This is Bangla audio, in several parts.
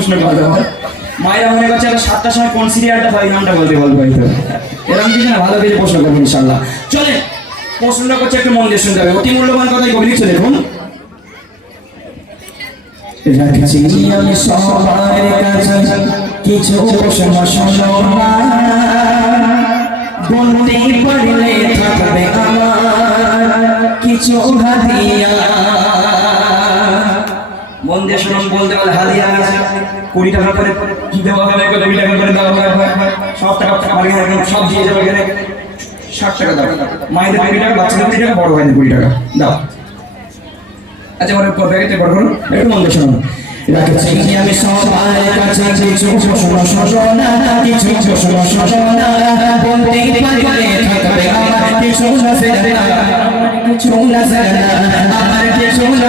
প্রশ্ন করতে হবে মায়েরা মনে করছে আবার সাতটার সময় কোন সিরিয়ালটা হয় নামটা বলতে বলব হয়তো। এরকম কিছু না, ভালো কিছু প্রশ্ন করব ইনশাল্লাহ চলে প্রশ্নটা করছে একটু মন দিয়ে শুনতে হবে। অতি মূল্যবান কথাই কবি লিখছে দেখুন। রাখছি আমি সবার কাছে, কিছু প্রশ্ন শোনো বলতে পারলে থাকবে আমার কিছু হাদিয়া। মন দিয়ে শুনুন বলতে পারলে হাদিয়া আছে কুড়ি টাকা করে কি দেওয়া হবে? কুড়ি টাকা করে দেওয়া হবে? সব টাকা টাকা বাড়ি একদম সব দিয়ে যাবে এখানে। ষাট টাকা দাও। মায়েদের কুড়ি টাকা, বাচ্চাদের কুড়ি টাকা, বড় ভাইদের কুড়ি টাকা। দাও। আচ্ছা মানে ব্যাগেতে বড় করুন। একটু মন দিয়ে শুনুন। রাখছি আমি সবার কাছে কিছু শোনা কিছু শোনা বলতে পারলে থাকবে কিছু না কিছু না আমার কিছু না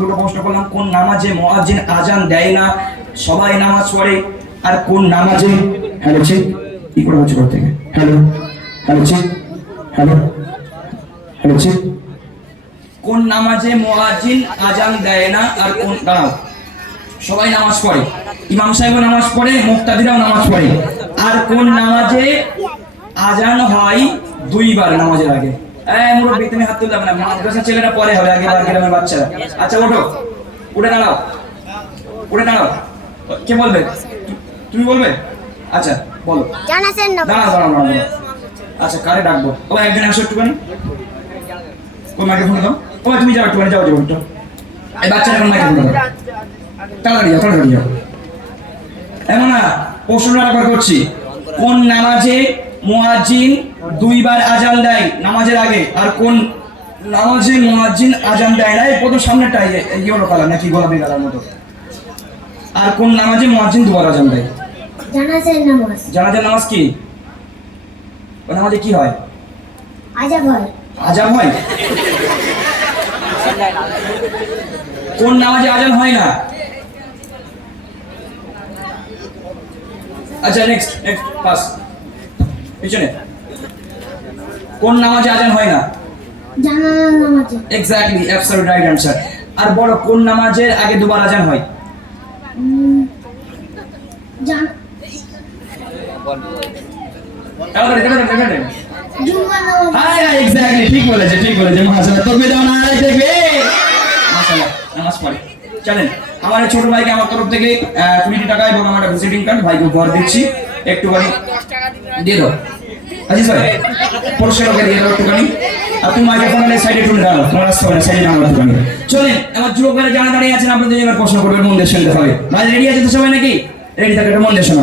দুটো প্রশ্ন করলাম কোন নামাজে মুয়াজ্জিন আজান দেয় না, সবাই নামাজ পড়ে, আর কোন নামাজে চিক কি করে হচ্ছে করতে hello hello chick hello hello chick কোন নামাজে মুয়াজ্জিন আজান দেয় না আর কোন সবাই নামাজ পড়ে। ইমাম সাহেবও নামাজ পড়ে, মুক্তাদিরাও নামাজ পড়ে। আর কোন নামাজে আজান হয়? দুইবার নামাজের আগে। মুরব্বি, তুমি হাত তুলতে না। মাদ্রাসা ছেলেরা পরে হবে আগে গ্রামের বাচ্চারা। আচ্ছা ওঠো। উঠে দাঁড়াও। উঠে দাঁড়াও। কে বলবে? তুমি বলবে? আচ্ছা। বলো। না। আচ্ছা কারে ডাকবো? ও একজন আসো একটুখানি। ও মাইক্রোফোন দাও। ও তুমি যাও একটুখানি যাও যাও একটু এই বাচ্চাটা এখন মাইক্রোফোন দাও। তাড়াতাড়ি যাও তাড়াতাড়ি যাও। এমন না প্রশ্নটা আবার করছি। কোন নামাজে মুয়াজ্জিন দুইবার আজান দেয়? নামাজের আগে। আর কোন নামাজে মুয়াজ্জিন আজান দেয় না? প্রথম সামনেটাই ইয়েলো কালার নাকি গোলাপি কালার মতো। আর কোন নামাজে মুয়াজ্জিন দুবার আজান দেয়? জানাছেন নামাজ। জানাজার নামাজ কি? ওই নামাজে কি হয়? আজাব হয়। আজান হয়? কোন নামাজে আজান হয় না? আচ্ছা নেক্সট নেক্সট পাস পিছনে। কোন নামাজে আজান হয় না? জানানোর নামাজে। এক্স্যাক্টলি অ্যাবসলিউট রাইট আনসার আর বড় কোন নামাজের আগে দুবার আজান হয় উম, জান তাড়াতাড়ি তাড়াতাড়ি তাড়াতাড়ি জুম্মা নামাজ আমার ছোট ভাইকে আমার তরফ থেকে কুড়ি টাকা এবং আমার ভিজিটিং কার্ড ভাইকে উপহার দিচ্ছি দিয়ে দাও তুমি সাইডে দাঁড়িয়ে আছেন প্রশ্ন করবেন মন দিয়ে সবাই নাকি রেডি থাকে শোনো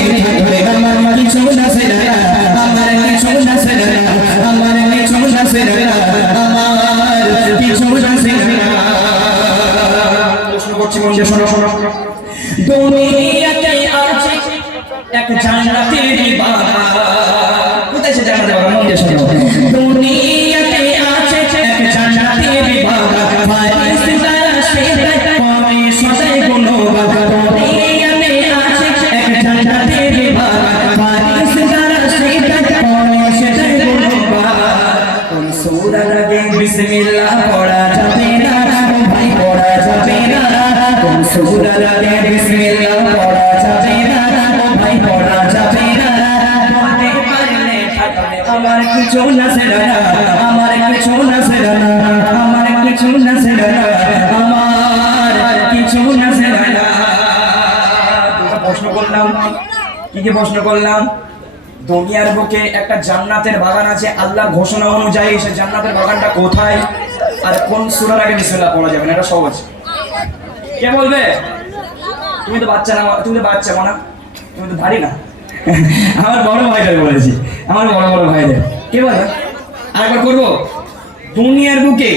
দুনিয়াতে আছে এক জান্নাতের বাগান কোথায় সেটা আমাদের মন দিয়ে শোনো। আমার কিছু না আমার কিছু না আমার কিছু না আমার কিছু না প্রশ্ন করলাম, কি কি প্রশ্ন করলাম? দুনিয়ার বুকে একটা জান্নাতের বাগান আছে আল্লাহর ঘোষণা অনুযায়ী সে জান্নাতের বাগানটা কোথায় আর কোন সূরার আগে বিসমিল্লাহ পড়া যাবে না এটা সহজ কে বলবে? তুমি তো বাচ্চা না, তুমি তো বাচ্চা, মানা। তুমি তো ভারী না। আমার বড় ভাইদের বলেছি, আমার বড় বড় ভাইদের। কে বলবে? আরেকবার করব। দুনিয়ার বুকে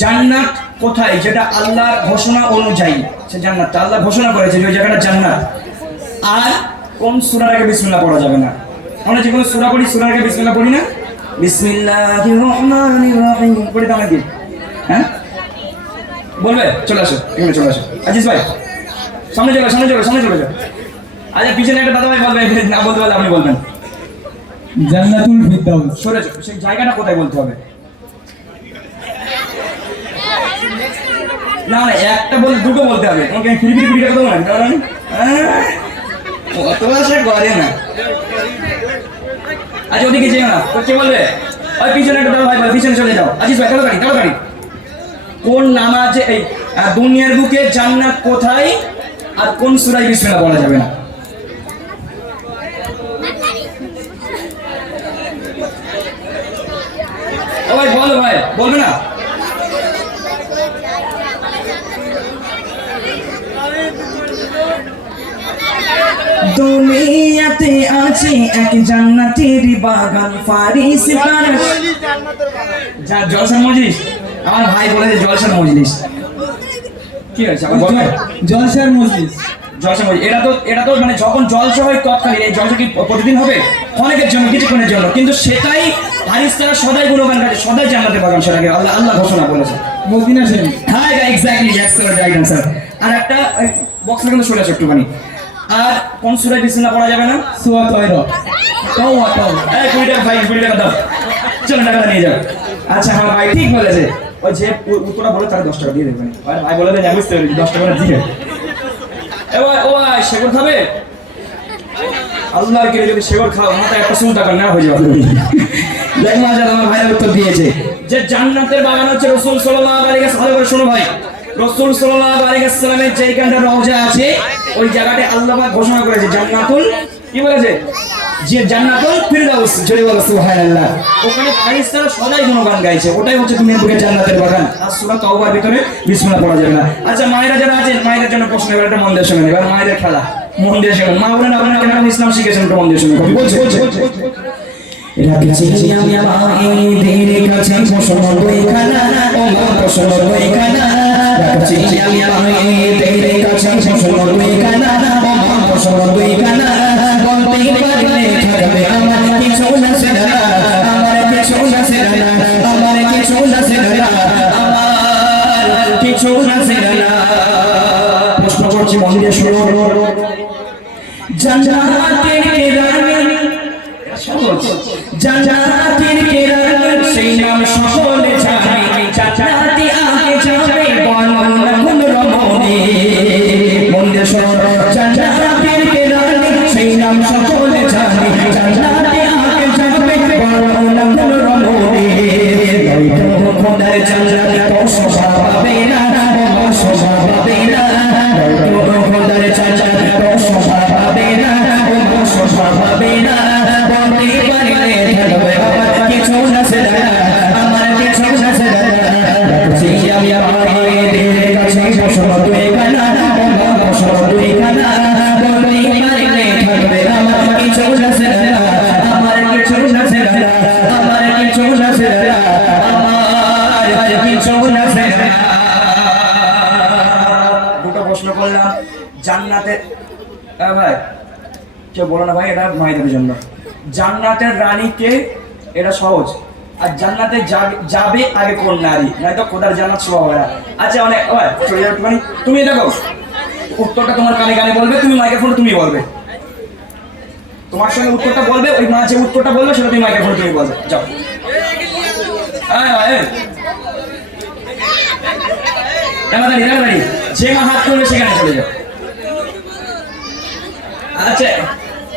জান্নাত কোথায়? যেটা আল্লাহর ঘোষণা অনুযায়ী, সে জান্নাতটা আল্লাহ ঘোষণা করেছে যে ওই জায়গাটা জান্নাত। আর কোন সূরার আগে বিসমিল্লাহ পড়া যাবে না? আমরা যে কোনো সূরা পড়ি? সূরার আগে বিসমিল্লাহ পড়ি না? রহিম। পড়ি তো আমাদের হ্যাঁ? বলবে চলে আসো এখানে চলে আসো। আজিজ ভাই সামনে চলে সামনে চলে সামনে চলে যাও। আচ্ছা পিছনে একটা দাদা ভাই বলবে না বলতে পারলে আপনি বলবেন। জান্নাতুল ফিরদাউস। সরে সেই জায়গাটা কোথায় বলতে হবে? না না একটা বলতে দুটো বলতে হবে। তোমাকে আমি ফিরি ফিরি ফিরি কথা বলেন কারণ অত সে করে না। আচ্ছা ওদিকে যেও না কে বলবে? ওই পিছনে একটা দাদা ভাই বলে পিছনে চলে যাও। আজিজ ভাই তাড়াতাড়ি তাড়াতাড়ি। কোন নামাজে এই দুনিয়ার বুকে জান্নাত কোথায় আর কোন সূরায় বিসমিল্লাহ বলা যাবে না? ভাই বলো ভাই বলবে না? দুনিয়াতে আছে এক জান্নাতের বাগান ফারিস যা জলসার মজলিস আমার ভাই বলেছে জলসার মজলিস। কি হয়েছে? আবার বলবে জলসার মসজিদ জলসা মজলিস। এটা তো এটা তো মানে যখন জলসা হয় তৎকালীন এই জলসা কি প্রতিদিন হবে? অনেকের জন্য কিছুক্ষণের জন্য। কিন্তু সেটাই হারিস তারা সদাই সদাই জান্নাতের বাগান সেটাকে। আল্লাহ আল্লাহ ঘোষণা বলেছে মদিনা শরীফ। হ্যাঁ এক্স্যাক্টলি রাইট আনসার আর একটা বক্সটা কিন্তু সরে আসো একটুখানি। আর কোন সুরায় বিসমিল্লাহ পড়া যাবে না? সুয়া তয়রা তাও এই কুড়ি টাকা ভাই কুড়ি টাকা দাও চলো টাকাটা নিয়ে যাও। আচ্ছা হ্যাঁ ভাই ঠিক বলেছে। ওই যে উত্তরটা বলে দশ টাকা দিয়ে দেবেন আর ভাই বলে দশ টাকা দিয়ে। এ ভাই, ও খাবে? আল্লাহর যদি খাও একটা টাকা না হয়ে যাবে। দেখ আমার ভাইয়ের উত্তর দিয়েছে। যে জান্নাতের বাগান হচ্ছে রসুল ওয়াসাল্লাম ভালো করে শোনো ভাই। রসুল সাল্লাল্লাহু আলাইহি ওয়াসাল্লামের যেইখানটা রওজা আছে, ওই জায়গাটায় আল্লাহ ঘোষণা করেছে, জান্নাতুল, কি বলেছে? যে জান্নাতুল ফিরদাউস, জোরে বলো, সুবহানাল্লাহ। ওখানে ফারিস্তারা সদাই গুণগান গাইছে, ওটাই হচ্ছে দুনিয়ার বুকে জান্নাতের বাগান। আর সূরা তাওবার ভিতরে বিসমিল্লাহ পড়া যাবে না। আচ্ছা মায়েরা যারা আছেন, মায়েদের জন্য প্রশ্ন, এবার একটা মন দিয়ে শুনেন, এবার মায়েদের খেলা। মন দিয়ে শুনুন। মা বলেন, আপনারা কেন ইসলাম শিখেছেন? একটু মন দিয়ে শুনুন। বলছে বলছে রাখছি আমি মায়েদের কাছে প্রশ্ন বইখানা ও মা প্রশ্ন বইখানা রাখছি আমি মায়েদের কাছে প্রশ্ন বইখানা ও মা প্রশ্ন বইখানা থাকবে আমার কিছু না সেরা আমার কিছু না সেরা আমার কিছু না সেরা আমার কিছু না সেরা প্রশ্ন করছি মন দিয়ে শুনো জান্নাতের কেরানি জান্নাতের হ্যাঁ ভাই না ভাই, এটা মায়েদের জন্য। জান্নাতের রানীকে এটা সহজ। আর জান্নাতে যাবে- আগে কোন নারী? নয়তো কোথার জান্নাত শোভা হবে না। আচ্ছা অনেক একটুখানি। তুমি দেখো, উত্তরটা তোমার কানে কানে বলবে, তুমি মাইক্রোফোনে তুমি বলবে। তোমার সঙ্গে উত্তরটা বলবে, ওই মা যে উত্তরটা বলবে, সেটা তুমি মাইক্রোফোনে তুমি বলবে। যাও। আয়। তাড়াতাড়ি তাড়াতাড়ি যে মা হাত তুলবে সেখানে চলে যাও। আচ্ছা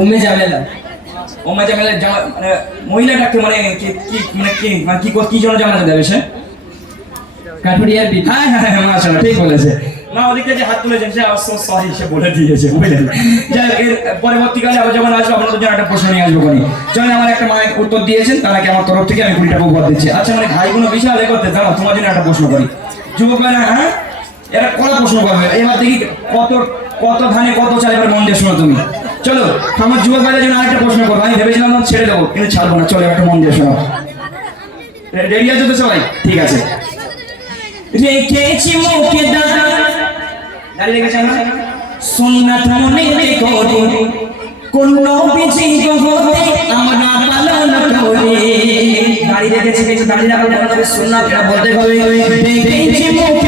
উম্মে জামেলা। ওমা জামেলা জামা মানে মহিলাটাকে মানে কি মানে কি মানে কি কি জন্য জানাতে দেবে সে? কাঠুরিয়ার বিবি হ্যাঁ হ্যাঁ হ্যাঁ মাশাআল্লাহ ঠিক বলেছে। না ওদিকে যে হাত তুলেছেন সে অবশ্য সরি সে বলে দিয়েছে বুঝলেন? যাই এর পরবর্তীকালে আবার যখন আসব আপনাদের জন্য একটা প্রশ্ন নিয়ে আসব কোনি যখন আমার একটা মায়ের উত্তর দিয়েছেন তারাকে আমার তরফ থেকে আমি কুড়ি টাকা উপহার দিচ্ছি। আচ্ছা মানে ভাইগুলো বিশাল এ করতে জানো তোমার জন্য একটা প্রশ্ন করি। যুবক হ্যাঁ? এরা কড়া প্রশ্ন করবে এবার দেখি কত কত ধানে কত চাল এবার মন দিয়ে শোনো তুমি। চলো, আমার যুবক ভাইদের জন্য আরেকটা প্রশ্ন করব আমি ভেবেছিলাম তখন ছেড়ে দেবো, কিন্তু ছাড়বো না। চলো একটা মন দিয়ে শোনো। রেডি আছো তো সবাই? ঠিক আছে। রেখেছি মুখে দাঁড়া দাঁড়িয়ে রেখেছেন না সুন্নাত মনে করে। কোন বিজি হতে আমরা পালন করে। দাঁড়িয়ে রেখেছি কিছু দাঁড়িয়ে রাখা সুন্নাত বলতে হবে। রেখেছি মুখে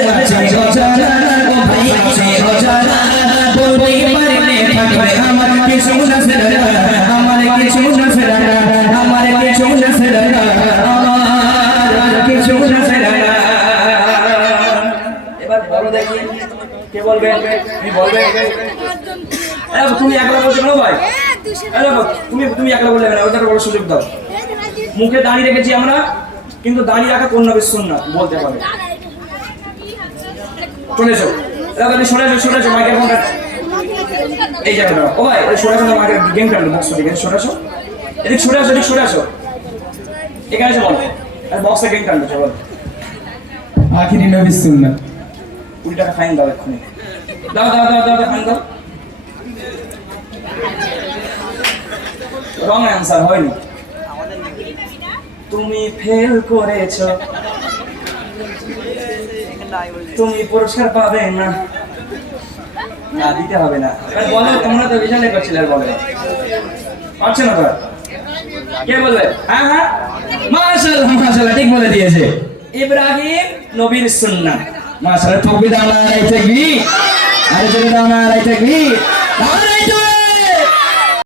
তুমি তুমি একলা বললে না ওটার বড় সুযোগ দাও। মুখে দাঁড়িয়ে রেখেছি আমরা কিন্তু দাঁড়িয়ে রাখা কোন নবীর সুন্নাহ বলতে পারে। চলে এসো। এরা তুমি সরে এসো সরে এসো মাইকের ফোনটা এই জায়গাটা ও ভাই সরে না মাইকের গেম খেলো বক্স দিকে সরে আসো এদিক সরে আসো এদিক সরে আসো এখানে এসে বলো। আর বক্সে গেম খেলো চলো আখিরি নবী সুন্নাত। কুড়ি টাকা ফাইন দাও এক্ষুনি। দাও দাও দাও দাও ফাইন দাও। রং অ্যান্সার হয়নি। তুমি ফেল করেছ। তুমি পুরস্কার পাবে না। না দিতে হবে না। বলো তোমরা তো বিশাল করছিলে বলো। পারছ না কে বলবে? হ্যাঁ হ্যাঁ। মাশাআল্লাহ মাশাআল্লাহ ঠিক বলে দিয়েছে। ইব্রাহিম নবীর সুন্নাহ মাশাআল্লাহ তকবীর না আলাই থাকবি আরে জোরে দাও না আরে জোরে